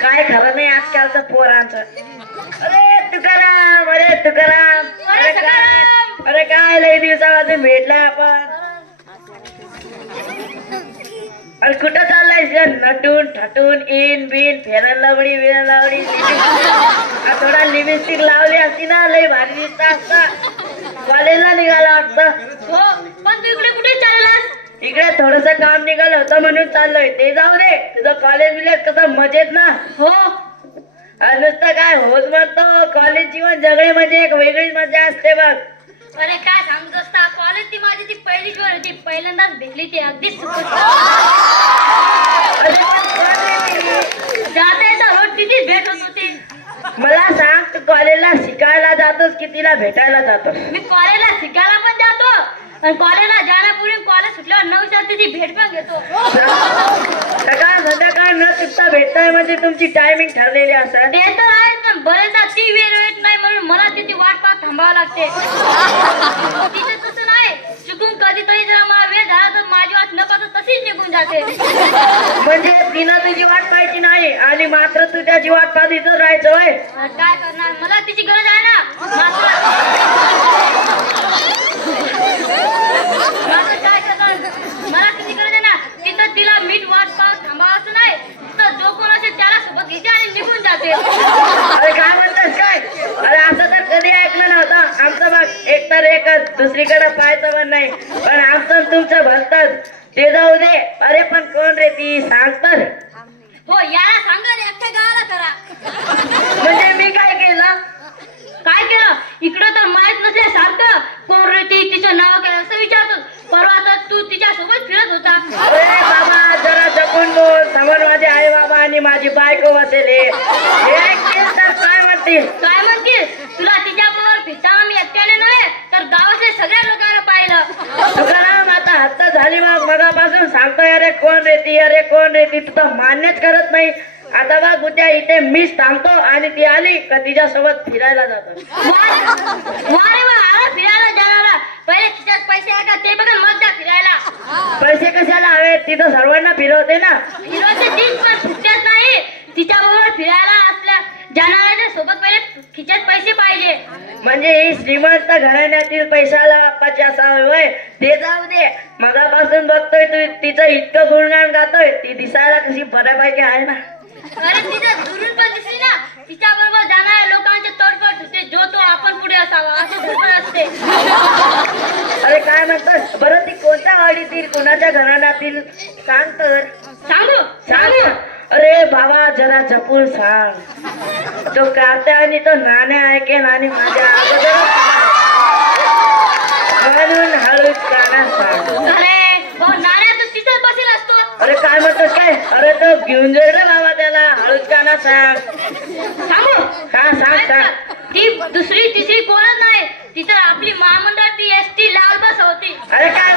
काय खरं नाही आजकालचं पोरांचं. अरे तुकाराम, अरे तुकाराम, अरे काय लई दिवसापासून भेटला आपण. अरे कुठं चाललाय नटून ठटून इन बिन फेरन लवडी विरन लावडी थोडा लिपस्टिक लावली असती ना लई भारी दिसत असता. कॉलेजला निघाला वाटतं. हो पण तू इकडे कुठे चाललास? इकडे थोडस काम निघालं होतं म्हणून चाललोय. ते जाऊ दे, तुझं कॉलेज विलेज कसं मजेत ना? हो नुसतं काय होत म्हणतो. कॉलेज जीवन जगणे म्हणजे एक वेगळीच मजा असते बघ. अरे काय सांगू दोस्ता, कॉलेज ती माझी ती पहिली शिवर होती. पहिल्यांदाच भेटली ती अगदीच जाता रोज तिथीच भेट होत होती. मला सांग, तू कॉलेजला शिकायला जातोस की तिला भेटायला जातोस? मी कॉलेजला शिकायला पण जातो आणि कॉलेजला जाण्यापूर्वी कॉलेज सुटल्यावर 9 तिची भेट पण घेतो. सकाळ संध्याकाळ न चुकता भेटताय म्हणजे तुमची टायमिंग ठरलेली असते. ते तर आहे, पण बरेचदा ती वेळ येत नाही म्हणून मला तिची वाट पाहत थांबावं लागते. तिथे तसं नाही, चुकून कधीतरी जरा मला वेळ झाला तर माझी वाट न पाहता तशीच निघून जाते. म्हणजे तिला तुझी वाट पाहायची नाही आणि मात्र तू त्याची वाट पाहत इथं राहायचं होय? काय करणार, मला तिची गरज आहे ना. मात्र काय करणार, मला तिची गरज आहे ना. तिथं तिला मीठ वाट पाहत थांबावं नाही. तिथं जो कोण असेल त्याला सोबत घ्यायचे आणि निघून जाते. अरे काय म्हणतोस काय? अरे असं तर कधी ऐकलं नव्हतं. आमचं बघ एक तर एकच, दुसरीकडे पाहायचं पण नाही. पण आमचं तुमचं भलतच. ते जाऊ दे. अरे पण कोण रे ती, सांग तर. हो याला सांगा रे, अख्ख्या गावाला करा. म्हणजे मी काय केलं? काय केलं? इकडं तर माहित नसल्यासारखं कोण रे ती, तिचं नाव काय असं विचारतो. परवा तर तू तिच्या सोबत फिरत होता. अरे बाबा जरा जपून बोल. समोर माझे आई बाबा आणि माझी बायको बसेल. हे ऐकतील तर काय म्हणतील? काय म्हणतील? तुला तिच्या बरोबर फिरताना मी एकट्याने नव्हे तर गावातल्या सगळ्या लोकांना पाहिलं. तुकाराम आता हत्ता झाली बघ. मगापासून सांगतोय अरे कोण रे ती, अरे कोण रे ती. तू तर मान्यच करत नाही. आता बघ उद्या इथे मीच थांबतो आणि ती आली का तिच्यासोबत फिरायला जातो. वारे वा, आला फिरायला जाणारा. पहिले तिच्यात पैसे आहे का ते बघा, मग जा फिरायला. पैसे कशाला हवे? तिथं सर्वांना फिरवते ना. फिरवते तीच, पण फुटत नाही. तिच्या बरोबर फिरायला असल्या जाणाऱ्याच्या सोबत पहिले खिच्यात पैसे पाहिजे. म्हणजे ही श्रीमंत घराण्यातील पैशाला बाप्पाची असावे होय. ते जाऊ दे. मगापासून बघतोय तू तिचं इतकं गुणगान गातोय. ती दिसायला कशी बऱ्यापैकी आहे ना. अरे तिचं दुरून पण दिसली ना. तिच्या बरोबर जाणाऱ्या लोकांचे तोडफोड होते. जो तो आपण पुढे असावा असं कुठं असते. अरे काय म्हणतोस? बरं ती कोणत्या वाडीतील, कोणाच्या घराण्यातील सांग तर. सांगू सांग. अरे बाबा जरा जपून सांग. तो कात्या आणि तो नाण्या ऐकेन आणि माझ्या अगोदर म्हणून हळूच काना सांग. अरे हो नाण्या, तू तिथंच बसेल असतो. अरे काय म्हणतोस काय? अरे तो घेऊन जाईल रे बाबा त्याला. हळूच काना सांग. सांगू का? सांग सांग. ती दुसरी तिसरी कोणच नाही. तिथं आपली महामंडळ ती एसटी लाल बस होती. अरे काय